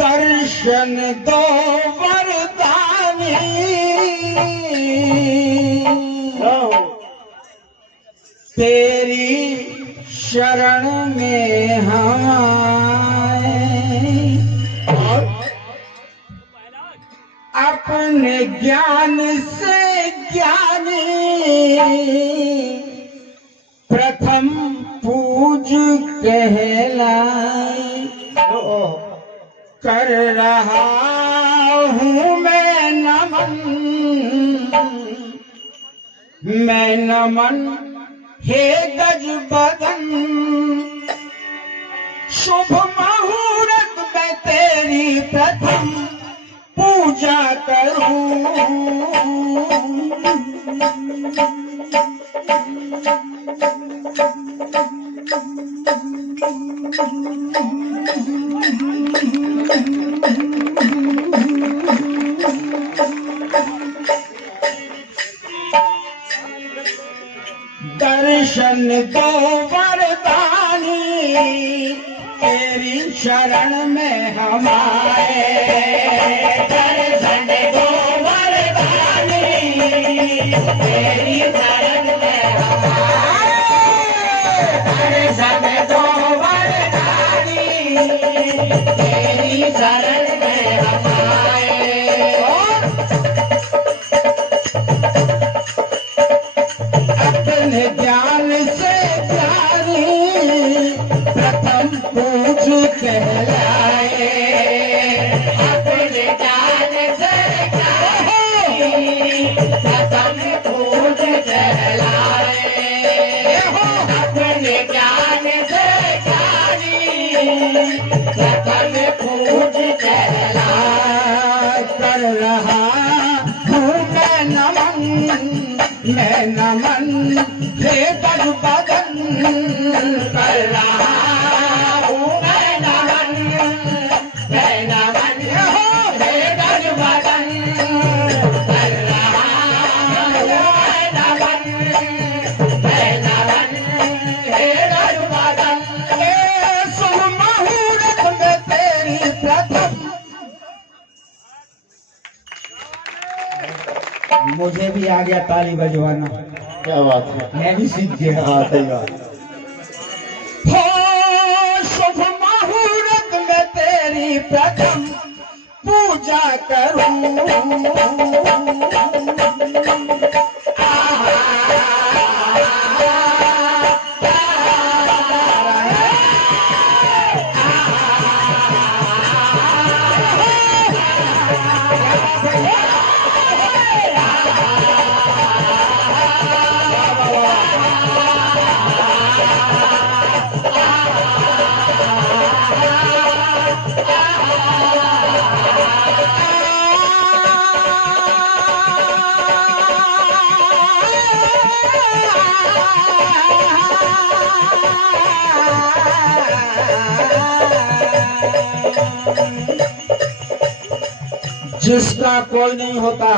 दर्शन दो वरदानी तेरी शरण में हम आए, अपने ज्ञान से ज्ञानी प्रथम पूज कहलाए। कर रहा हूँ मैं नमन हे गज बदन, शुभ मुहूर्त में तेरी प्रथम पूजा करूं। दर्शन दो वरदानी तेरी शरण में हम आए, दर्शन दो वरदानी तेरी शरण में हम आए, दर्शन दो वरदानी तेरी शरण में हम आए। अपने ज्ञान से ज्ञानी प्रथम पूज कहलाए, अपने ज्ञान से ज्ञानी प्रथम पूज कहलाए, अपने ज्ञान से ज्ञानी प्रथम पूज कहलाए। कर रहा हूँ मैं नमन हे गज बदन, कर रहा हूँ मैं नमन हे गज बदन, कर रहा हूँ मैं नमन हे गज बदन। शुभ मुहूर्त में तेरी प्रथम, मुझे भी आ गया ताली बजवाना। क्या बात है, मैं भी सीख गया। हाँ सही बात। हो शुभ मुहूर्त में तेरी प्रथम पूजा करूं। जिसका कोई नहीं होता,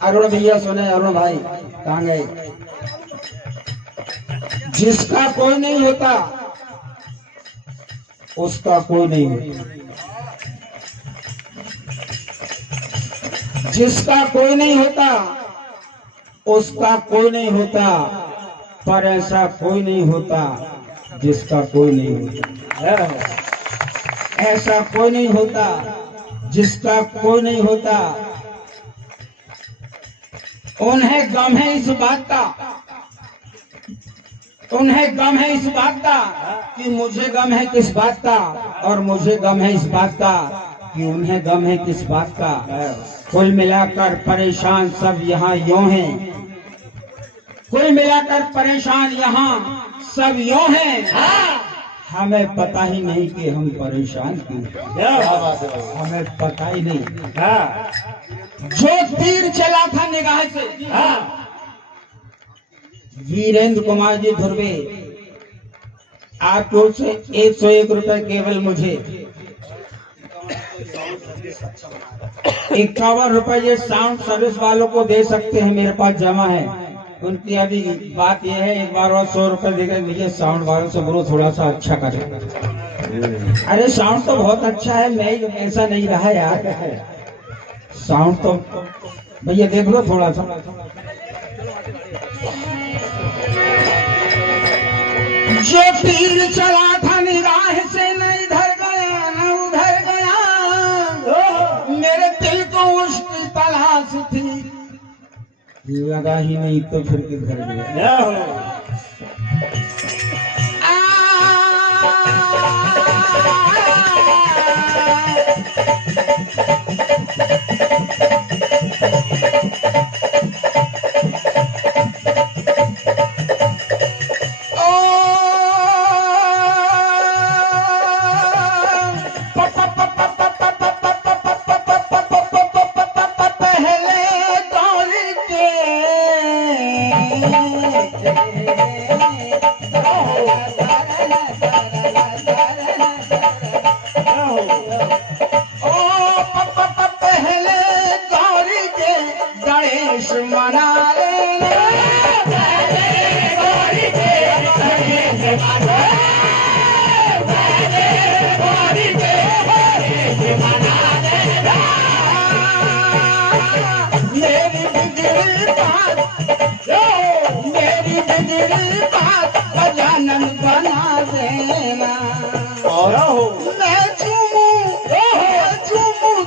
अरुण भैया सुने, अरुण भाई कहाँ गए? जिसका कोई नहीं होता उसका कोई नहीं होता, जिसका कोई नहीं होता उसका कोई नहीं होता, पर ऐसा कोई नहीं होता जिसका कोई नहीं होता। ऐसा कोई नहीं होता जिसका कोई नहीं होता। उन्हें गम है इस बात का, उन्हें गम है इस बात का कि मुझे गम है किस बात का, और मुझे गम है इस बात का कि उन्हें गम है किस बात का। कुल मिलाकर परेशान सब यहाँ यूं हैं, कुल मिलाकर परेशान यहाँ सब यूं हैं हमें पता ही नहीं कि हम परेशान क्यों। हमें पता ही नहीं। हाँ जो तीर चला था निगाह से, हाँ वीरेंद्र कुमार जी धुर्वे, आपको से 101 रुपए केवल मुझे, 51 रुपए ये साउंड सर्विस वालों को दे सकते हैं, मेरे पास जमा है। उनकी अभी बात यह है, एक बार और 100 रुपए देकर मुझे साउंड वालों से बोलो थोड़ा सा अच्छा करें। अरे साउंड तो बहुत अच्छा है, मैं ऐसा नहीं रहा यार, साउंड तो भैया देख लो थोड़ा सा। जो तीर चला था निगाह से न इधर गया न उधर गया, मेरे दिल को उसकी तलाश थी, लगा ही नहीं तो फिर किधर गया।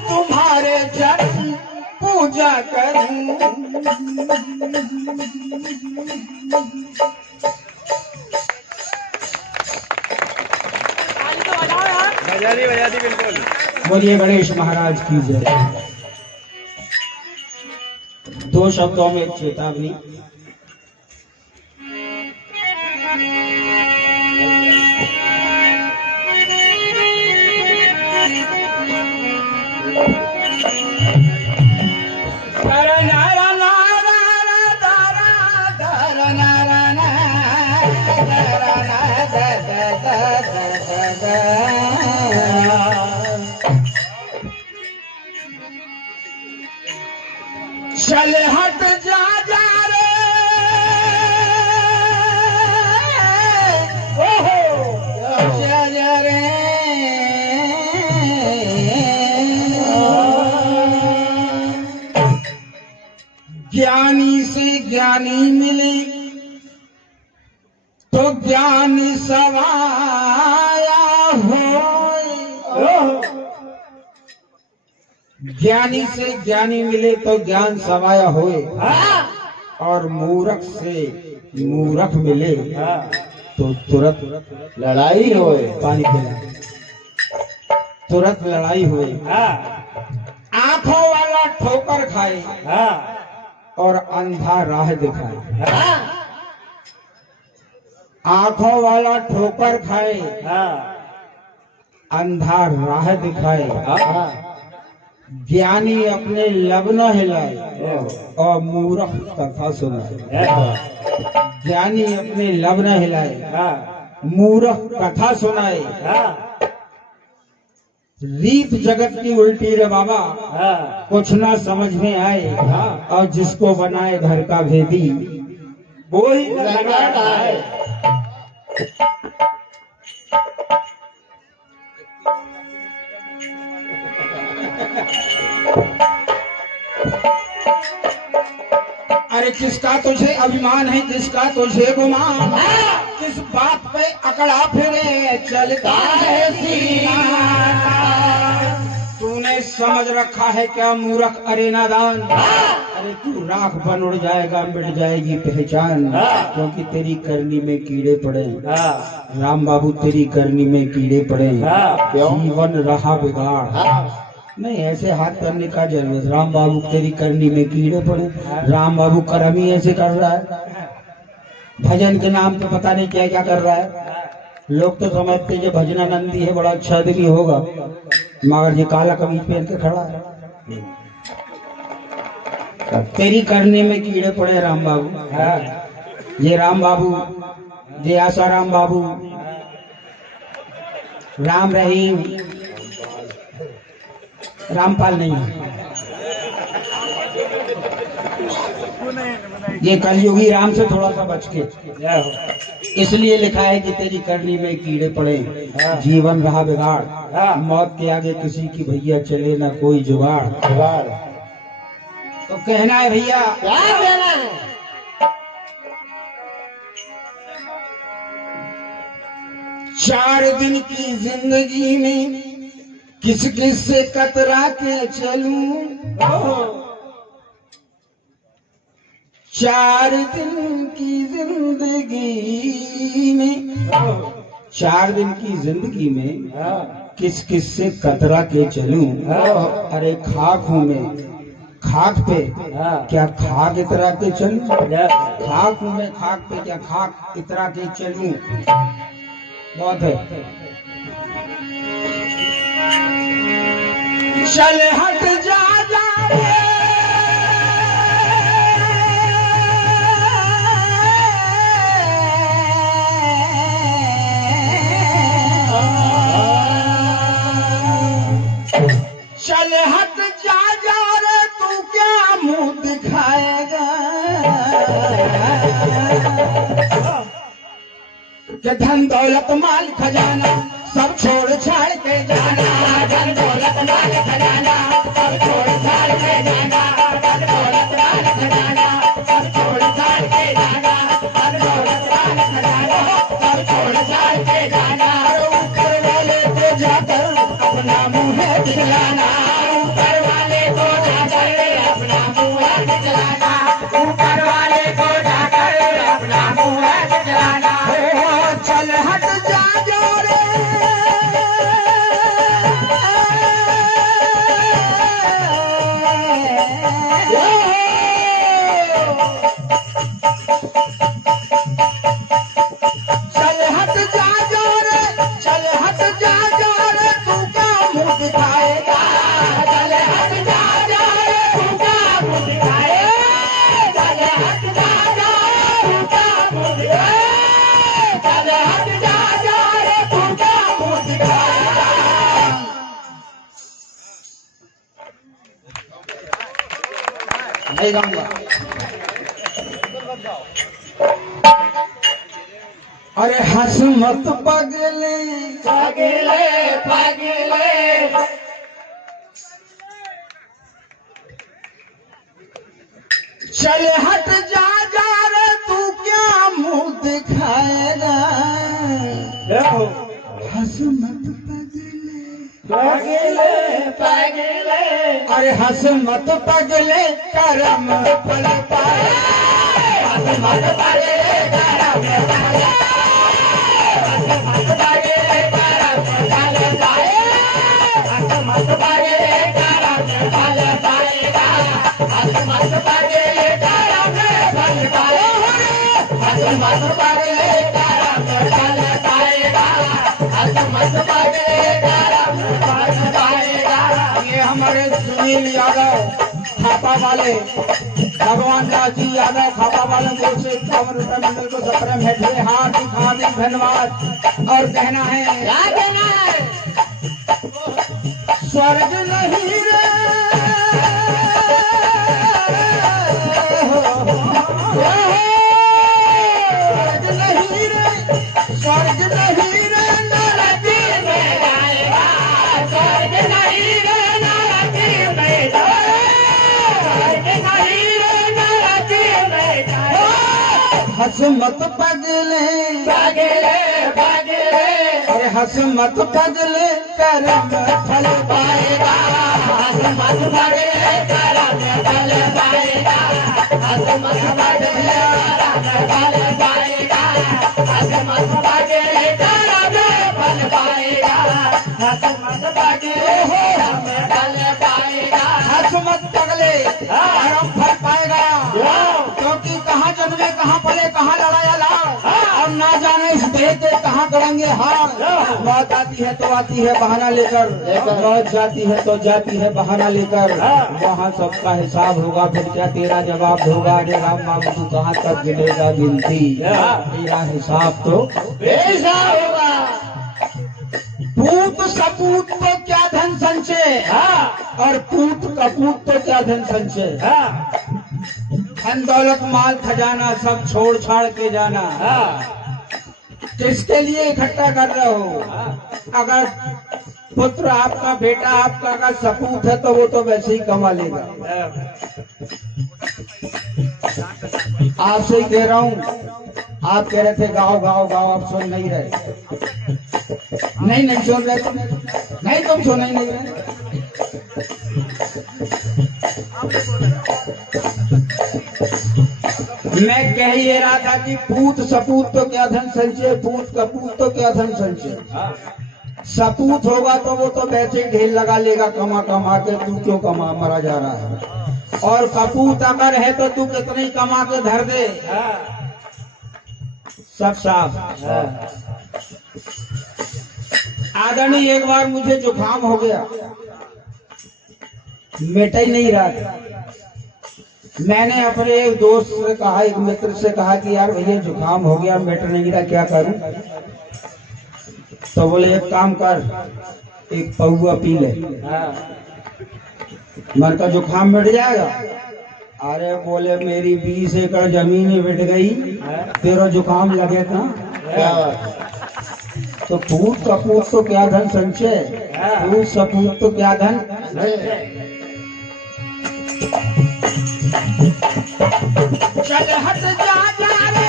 तुम्हारे चरण पूजा करूं। बजा दी बिल्कुल। बोलिए गणेश महाराज की जय। दो शब्दों में एक चेतावनी। चल हट जा जा रे, ओहो जा जा रे, ज्ञानी से ज्ञानी मिले तो ज्ञान सवाया हो, ज्ञानी से ज्ञानी मिले तो ज्ञान सवाया होए, और मूर्ख से मूर्ख मिले तो तुरंत लड़ाई होए। पानी पिला, तुरंत लड़ाई होए। आंखों वाला ठोकर खाए और अंधा राह दिखाए। आंखों वाला ठोकर खाए, अंधा राह दिखाए। ज्ञानी अपने लब न हिलाए और मूर्ख कथा सुनाए। ज्ञानी अपने लब न हिलाए, मूर्ख कथा सुनाए। रीत जगत की उल्टी रे बाबा, कुछ ना समझ में आए, और जिसको बनाए घर का भेदी वो ही लगाता है। अरे किसका तुझे अभिमान है, जिसका तुझे गुमान, किस बात पे अकड़ा फिरे चलता है सीना। तूने समझ रखा है क्या मूर्ख अरे नादान, अरे तू राख बन उड़ जाएगा, मिट जाएगी पहचान, क्योंकि तेरी करनी में कीड़े पड़े। राम बाबू तेरी करनी में कीड़े पड़े, जीवन रहा बिगाड़। नहीं ऐसे हाथ करने का जरूरत, राम बाबू तेरी करनी में कीड़े पड़े। राम बाबू कर्म ही ऐसे कर रहा है, भजन के नाम पे पता नहीं क्या क्या कर रहा है। लोग तो समझते हैं ये भजनानंदी है, बड़ा अच्छा आदमी होगा, मगर ये काला कमीज पहन के खड़ा है। तेरी करने में कीड़े पड़े राम बाबू। ये राम बाबू, ये आसाराम बाबू, राम रहीम, रामपाल नहीं है, ये कलयुगी राम से थोड़ा सा बच के। इसलिए लिखा है कि तेरी करनी में कीड़े पड़े, जीवन रहा बिगाड़, मौत के आगे किसी की भैया चले ना कोई जुगाड़। तो कहना है भैया, क्या कहना है? चार दिन की जिंदगी में किस किस से कतरा के चलूं, 4 दिन की जिंदगी में, 4 दिन की जिंदगी में किस किस से कतरा के चलूं। अरे खाक हूं मैं, खाक पे क्या खाक इतरा के चलूं, खाक हूं मैं, खाक पे क्या खाक इतरा के चलूं। बहुत है। चल हट जा जा चल हट जा जा रे, तू क्या मुंह दिखाएगा कि धन दौलत माल खजाना सब छोड़ छाड़ के जाना, धन दौलत माल खजाना सब छोड़ छाड़ के जाना, धन दौलत माल खजाना सब छोड़ छाड़ के जाना, धन दौलत माल खजाना सब छोड़ छाड़ के जाना। ऊपर वाले को जाकर अपना मुंह दिखलाना, ऊपर वाले को जाकर अपना मुंह दिखलाना, ऊपर वाले को जाकर अपना मुंह दिखलाना। चल हट जा जो रे, चल हट जा जो रे, चल हट जा जो रे, तू क्या मुंह दिखाएगा, चल हट जा जो रे, तू क्या मुंह दिखाएगा, चल हट जा जो रे, तू क्या मुंह दिखाएगा, चल हट जा जो रे, तू क्या मुंह दिखाएगा। नहीं गाऊंगा। अरे हंस मत पगले पगले पगले, चल हट जा जा रे, तू क्या मुंह दिखाएगा, हंस मत पगले पगले, अरे हंस मत पगले करम फल पाए, हंस मत पगले करम फल पाए, हंस मत पगले करम फल पाए, हंस मत पगले करम फल पाएगा, हंस मत पगले करम फल पाएगा, हंस मत पगले करम फल पाएगा, हंस मत पगले करम फल पाएगा। ये हमारे सुनील यादव खापा वाले, भगवान दास जी यादव खापा वाले को से 51 रुपए मंडल को 17 भेजे, हार्दिक हार्दिक धन्यवाद। और कहना है, क्या कहना है, स्वर्ग नहीं रे, स्वर्ग नहीं रे, स्वर्ग नहीं रे, नरकी में जाएगा, स्वर्ग नहीं रे, नरकी में जाएगा, स्वर्ग नहीं रे, नरकी में जाएगा। हंस मत पगले पगले पगले, अरे हंस मत पगले करम फल पाएगा, हंस मत पगले करम फल पाएगा, हंस मत पगले करम फल पाएगा, हंस मत पगले करम फल पाएगा, हंस मत पगले करम फल पाएगा, हंस मत पगले करम फल पाएगा। क्योंकि कहाँ जन्मे कहाँ पले कहाँ लड़ाया लाड़, और ना जाने इस देह के कहाँ करेंगे हाथ। मौत आती है तो आती है बहाना लेकर, मौत जाती है तो जाती है बहाना लेकर। वहाँ सबका हिसाब होगा, फिर क्या तेरा जवाब होगा। अरे राम बाबू तू कहाँ तक गिनेगा गिनती, तेरा हिसाब तो बेहिसाब होगा। पूत सपूत तो क्या धन संचय, और पूत कपूत तो क्या धन संचय। धन दौलत माल खजाना सब छोड़ छाड़ के जाना, किसके लिए इकट्ठा कर रहे हो। अगर पुत्र आपका, बेटा आपका अगर सपूत है तो वो तो वैसे ही कमा लेगा। आपसे ही कह रहा हूँ, आप कह रहे थे गाओ गाओ गाओ, आप सुन नहीं रहे। नहीं सुन रहे तुम, नहीं तुम सुन नहीं रहे। मैं कह ये रहा था कि पूत सपूत तो क्या धन संचय, पूत कपूत तो क्या धन संचय। सपूत होगा तो वो तो वैसे ही ढेर लगा लेगा कमा कमा के, तू क्यों कमा मरा जा रहा है। और कपूत अगर है तो तू कितनी कमा के धर दे, सब साफ। आदरणीय एक बार मुझे जुकाम हो गया, मिटा ही नहीं रहा। मैंने अपने एक दोस्त से कहा, एक मित्र से कहा कि यार भैया जुकाम हो गया, मिट नहीं रहा, क्या करूं। तो बोले एक काम कर, एक पौआ पी ले, मर का जुकाम मिट जाएगा। अरे बोले मेरी 20 एकड़ जमीन ही मिट गई, तेरा जुकाम लगे था। तो पूत कपूत तो क्या धन संचय, पूत सपूत तो क्या धन। चल हट जा जा रे,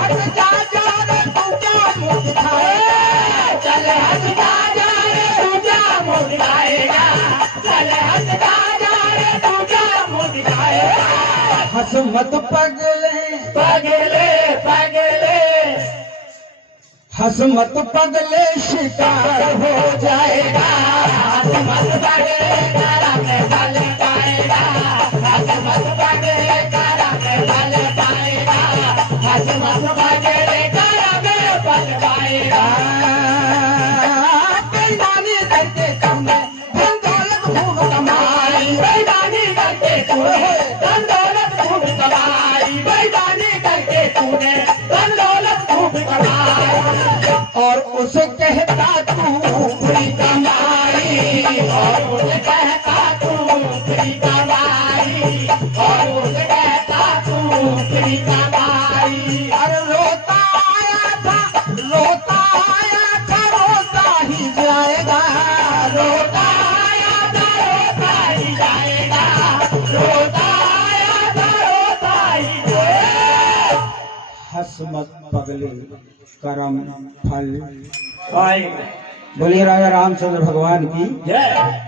हट जा जा रे, तू क्या मुंह दिखाए। चल हट जा जा रे, तू क्या मुंह दिखाएगा। चल हट जा जा रे, तू क्या मुंह दिखाएगा। हंस मत पगले पगले पगले, हंस मत पगले शिकार हो जाएगा। हंस मत पगले करा के बल पाएगा, हंस मत पगले करा के बल पाएगा, हंस मत पगले करा के बल पाएगा। बेईमानी करके तुमने धन दौलत खूब कमाई, बेईमानी करके तूने धन दौलत खूब कमाई, बेईमानी करके तूने धन दौलत खूब कमाई। और उसे कहता तू पूरी कमाई, और उसे कहता तू पूरी कमाई, और उसे कहता तू पूरी कमाई। अरे रोता आया था, रोता आया था, रोता ही जाएगा। रोता आया था, रोता ही जाएगा। रोता आया था, रोता ही जाएगा। हंस मत पगले कर्म फल। बोलिए राजा रामचंद्र भगवान की जय।